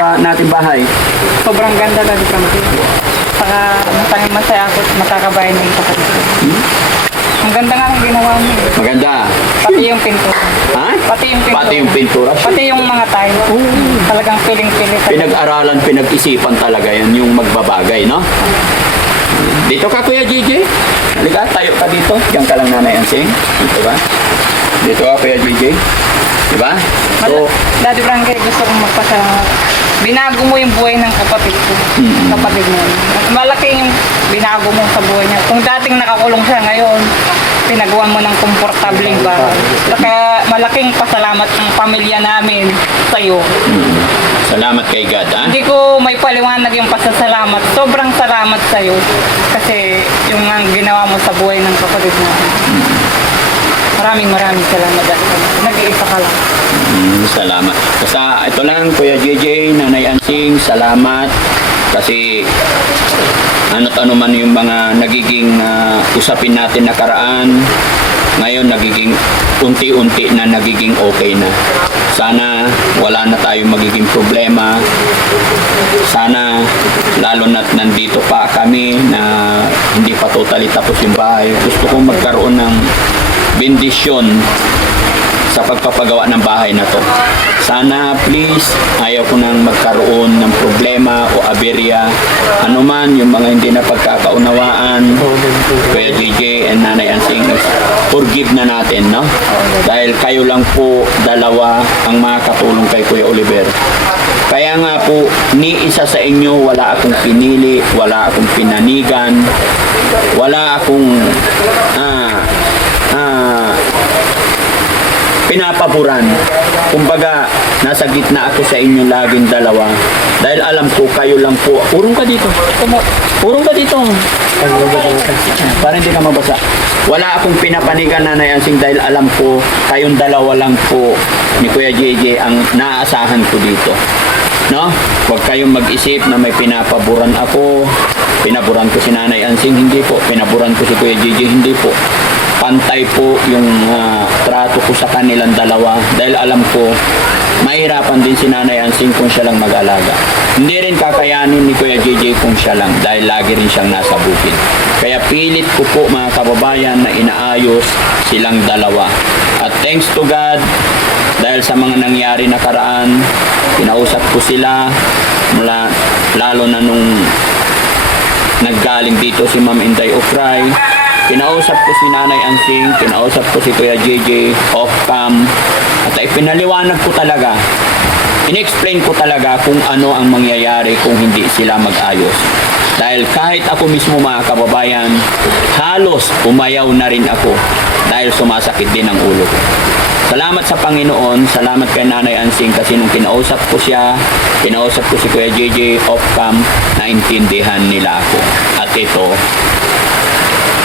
sa nating bahay? Sobrang ganda Daddy Frankie. Saka masaya ako at makakabayan ng kapatid ko. Ang ganda nga ng ginawa mo. Maganda. Pati yung pintura. Ha? Pati yung pintura. Pati yung pintura. Pati yung mga tile. Talagang piling-pili. Pinag-aralan, pinag-isipan talaga yan yung magbabagay, no? Dito ka, Kuya JJ. Halika, tayo ka dito. Diyan ka lang, Nanay Ansing. Dito ba? Dito ka, Kuya JJ. Diba? So, Daddy Frankie, gusto kong magpasalamat. Binago mo yung buhay ng kapatid ko. Kapatid mo. Malaking binago mo sa buhay niya. Kung dating nakakulong siya ngayon, pinagawa mo ng komportabling bahay. Kaya malaking pasalamat ng pamilya namin sa iyo. salamat kay God, ha? Hindi ko may paliwanag yung pasasalamat. Sobrang salamat sa iyo kasi yung ang ginawa mo sa buhay ng kapatid mo. Maraming salamat. Nag-iisa ka lang. Salamat. Basta ito lang, Kuya JJ, Nanay Ansing, salamat. Kasi ano't ano man yung mga nagiging usapin natin nakaraan, ngayon nagiging unti-unti na nagiging okay na. Sana wala na tayong magiging problema. Sana lalo na't nandito pa kami na hindi pa totally tapos yung bahay. Gusto kong magkaroon ng bendisyon sa pagpapagawa ng bahay na to. Sana please, ayaw ko nang magkaroon ng problema o aberya. Ano man yung mga hindi na pagkakaunawaan, Kuya JJ and Nanay Ansing, forgive na natin, no? Dahil kayo lang po dalawa ang makakatulong kay Kuya Oliver. Kaya nga po, ni isa sa inyo wala akong pinili, wala akong pinanigan, wala akong pinapaboran. Kumbaga, nasa gitna ako sa inyo laging dalawa. Dahil alam ko, kayo lang po. Urong ka dito. Urong ka dito. Para hindi ka mabasa. Wala akong pinapanigan, Nanay Ansing, dahil alam ko, kayong dalawa lang po ni Kuya JJ ang naaasahan ko dito. No? Huwag kayong mag-isip na may pinapaboran ako. Pinaboran ko si Nanay Ansing, hindi po. Pinaboran ko si Kuya JJ, hindi po. Pantay po yung trato ko sa kanilang dalawa dahil alam ko mahirapan din si Nanay Ansing kung siya lang mag-alaga. Hindi rin kakayanin ni Kuya JJ kung siya lang dahil lagi rin siyang nasa bukid. Kaya pilit ko po mga kababayan na inaayos silang dalawa. At thanks to God dahil sa mga nangyari nakaraan, kinausap ko sila mula, lalo na nung naggaling dito si Ma'am Inday Okray. Kinausap ko si Nanay Ansing, kinausap ko si Kuya JJ off-cam, at ipinaliwanag ko talaga, in-explain ko talaga kung ano ang mangyayari kung hindi sila mag-ayos. Dahil kahit ako mismo mga kababayan, halos umayaw na rin ako dahil sumasakit din ang ulo ko. Salamat sa Panginoon, salamat kay Nanay Ansing kasi nung kinausap ko siya, kinausap ko si Kuya JJ off-cam, naintindihan nila ako. At ito,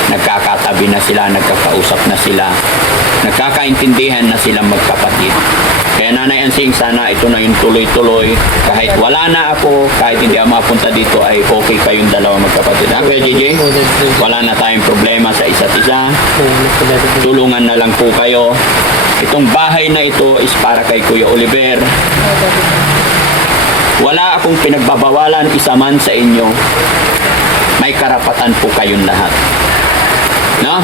nagkakatabi na sila, nagkakausap na sila, nagkakaintindihan na silang magkapatid. Kaya Nanay Ansing, sana ito na yung tuloy-tuloy. Kahit wala na ako, kahit hindi ako mapunta dito, ay okay kayong dalawa magkapatid. Ha, Kuya JJ? Wala na tayong problema sa isa't isa. Tulungan na lang po kayo. Itong bahay na ito is para kay Kuya Oliver. Wala akong pinagbabawalan isa man sa inyo. May karapatan po kayong lahat. No?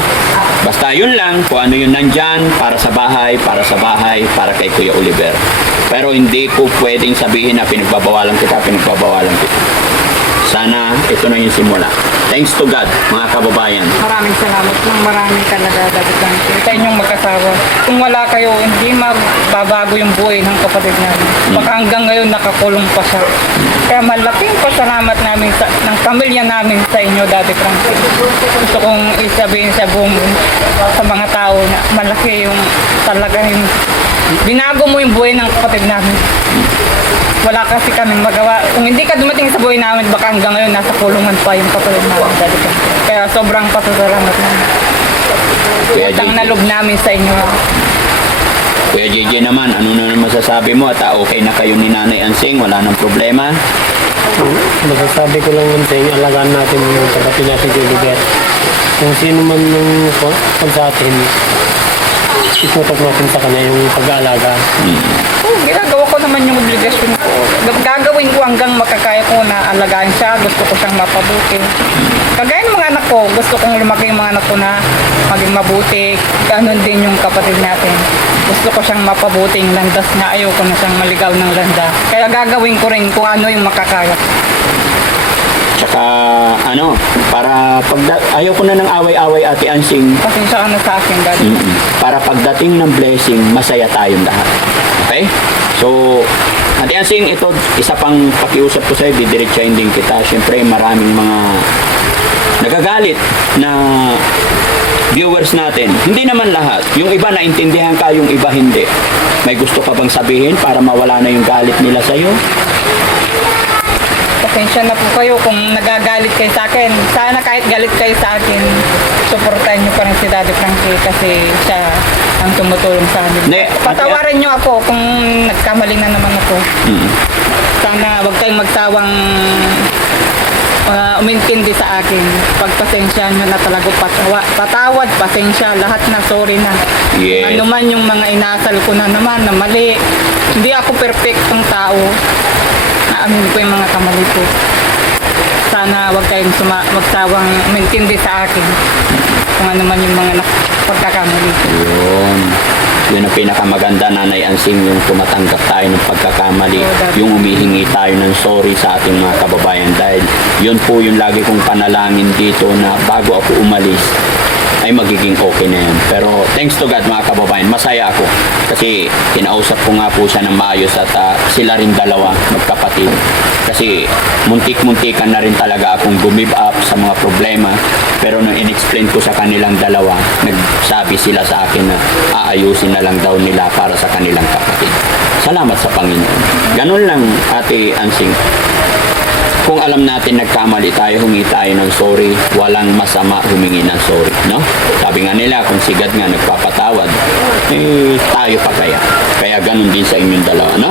Basta yun lang, kung ano yun nandyan, para sa bahay, para kay Kuya Oliver. Pero hindi ko pwedeng sabihin na pinagbabawalan kita. Sana ito na yung simula. Thanks to God, mga kababayan. Maraming salamat ng maraming talaga, Daddy Frankie. Sa inyong magkasawa. Kung wala kayo, hindi magbabago yung buhay ng kapatid namin. Baka hanggang ngayon nakakulong pa siya. Kaya malaking pasalamat namin ng pamilya namin sa inyo, Daddy Frankie. Gusto kong isabihin sa buong sa mga tao na malaki yung talaga yung binago mo yung buhay ng kapatid namin. Wala kasi kaming magawa. Kung hindi ka dumating sa buhay namin, baka hanggang ngayon nasa kulungan pa yung kapatid namin. Kaya sobrang pasasalamat namin. Utang na loob namin sa inyo. Kuya JJ naman, ano na masasabi mo? At okay na kayo ni Nanay Ansing, wala nang problema? Masasabi ko lang yun sa inyo, alagaan natin yung kapatid natin kay Oliver. Kung sino man yung sa atin, itutok natin sa kanya yung pag-aalaga. Ginagawa ko naman yung obligasyon ko. Gagawin alagaan siya, gusto ko siyang mapabuti. Kagaya ng mga anak ko, gusto kong lumaki yung mga anak ko na maging mabuti. Ganon din yung kapatid natin. Gusto ko siyang mapabuting landas na ayaw ko na siyang maligaw ng landa. Kaya gagawin ko rin kung ano yung makakaya. Tsaka ano, para ayaw ko na ng away-away, Ate Ansing. Pasensya ka na sa akin, Dad. Para pagdating ng blessing, masaya tayong lahat. Okay? So, Ate Ansing, ito isa pang pakiusap ko sa'yo, didiretsahin din kita. Siyempre, maraming mga nagagalit na viewers natin. Hindi naman lahat. Yung iba naintindihan ka, yung iba hindi. May gusto ka bang sabihin para mawala na yung galit nila sa'yo? Pasensya na po kayo kung nagagalit kayo sa akin. Sana kahit galit kayo sa akin, suportahan niyo pa rin si Daddy Frankie kasi siya ang tumutulong sa amin. Patawarin niyo ako kung nagkamali na naman ako. Sana wag kayong magsawang umintindi sa akin. Pagpasensya nyo na talaga, patawad, pasensya, lahat na, sorry na. Yes. Ano man yung mga inasal ko na naman na mali. Hindi ako perfectong tao. Naamin ko yung mga kamali ko. Sana wag kayong magsawang umintindi sa akin kung ano man yung mga pagkakamali ko. Yun ang pinakamaganda, Nanay Ansing, yung tumatanggap tayo ng pagkakamali, yung humihingi tayo ng sorry sa ating mga kababayan, dahil yun po yung lagi kong panalangin dito na bago ako umalis ay magiging okay na yan. Pero thanks to God, mga kababayan, masaya ako kasi kinausap ko nga po siya ng maayos at sila rin dalawa magkapatid, kasi muntik-muntikan na rin talaga akong gumive up sa mga problema. Pero nung in-explain ko sa kanilang dalawa, nagsabi sila sa akin na aayusin na lang daw nila para sa kanilang kapatid. Salamat sa Panginoon. Ganun lang, Ate Ansing. Kung alam natin nagkamali tayo, humingi tayo ng sorry. Walang masama humingi ng sorry, no? Sabi nga nila, kung si God nga nagpapatawad, eh, tayo pa kaya. Kaya ganun din sa inyong dalawa, no?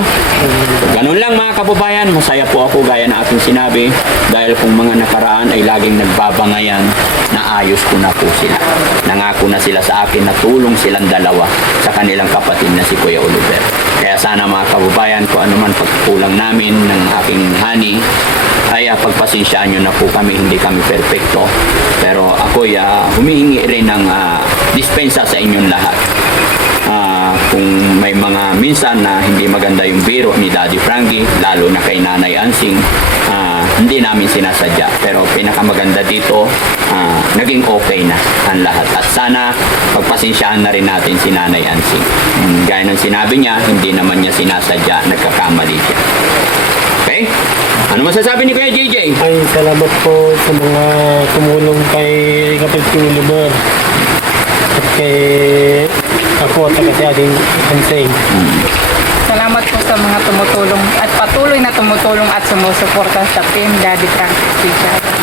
So, ganun lang, mga kababayan. Masaya po ako, gaya na aking sinabi, dahil kung mga nakaraan ay laging nagbabangayan, naayos ko na po sila. Nangako na sila sa akin na tulong silang dalawa sa kanilang kapatid na si Kuya Oliver. Kaya sana, mga kababayan, kung ano man pagkulang namin ng aking honey, ay pagpasensyaan nyo na po kami, hindi kami perfecto. Pero ako humihingi rin ng dispensa sa inyong lahat. Kung may mga minsan na hindi maganda yung biro ni Daddy Frankie, lalo na kay Nanay Ansing, hindi namin sinasadya. Pero pinakamaganda dito, naging okay na ang lahat. At sana pagpasensyaan na rin natin si Nanay Ansing. Gaya ng sinabi niya, hindi naman niya sinasadya, nagkakamali siya. Okay? Ano masasabi ni Kuya JJ? Ay, salamat po sa mga tumulong kay Kapit Oliver at kay ako at kasi ating Ansing. Salamat po sa mga tumutulong at patuloy na tumutulong at sumusuporta sa Team Daddy Frankie.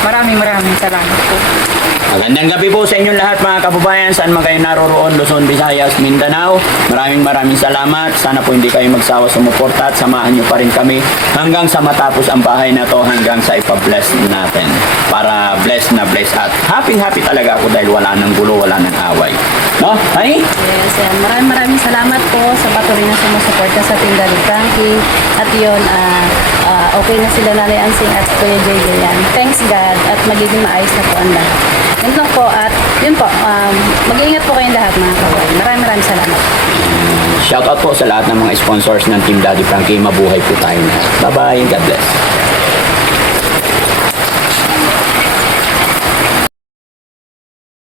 Maraming salamat po. Magandang gabi po sa inyong lahat, mga kababayan, saan man kayo naroroon, Luzon, Visayas, Mindanao. Maraming salamat. Sana po hindi kayo magsawa sumuporta at samahan nyo pa rin kami hanggang sa matapos ang bahay na to, hanggang sa ipa-bless natin. Para bless na bless at happy talaga ako dahil wala nang gulo, wala nang away. No? Honey? Yes, yan. Maraming salamat po sa patuloy na sumusuporta sa Team Daddy Frankie. At yun, okay na sila Nanay Ansing at Kuya JJ yan. Thanks God at magiging maayos na po ang lahat. Yun lang po at yun po, mag-iingat po kayong lahat mga kawan. Maraming salamat. Shoutout po sa lahat ng mga sponsors ng Team Daddy Frankie. Mabuhay po tayo. Bye-bye. God bless.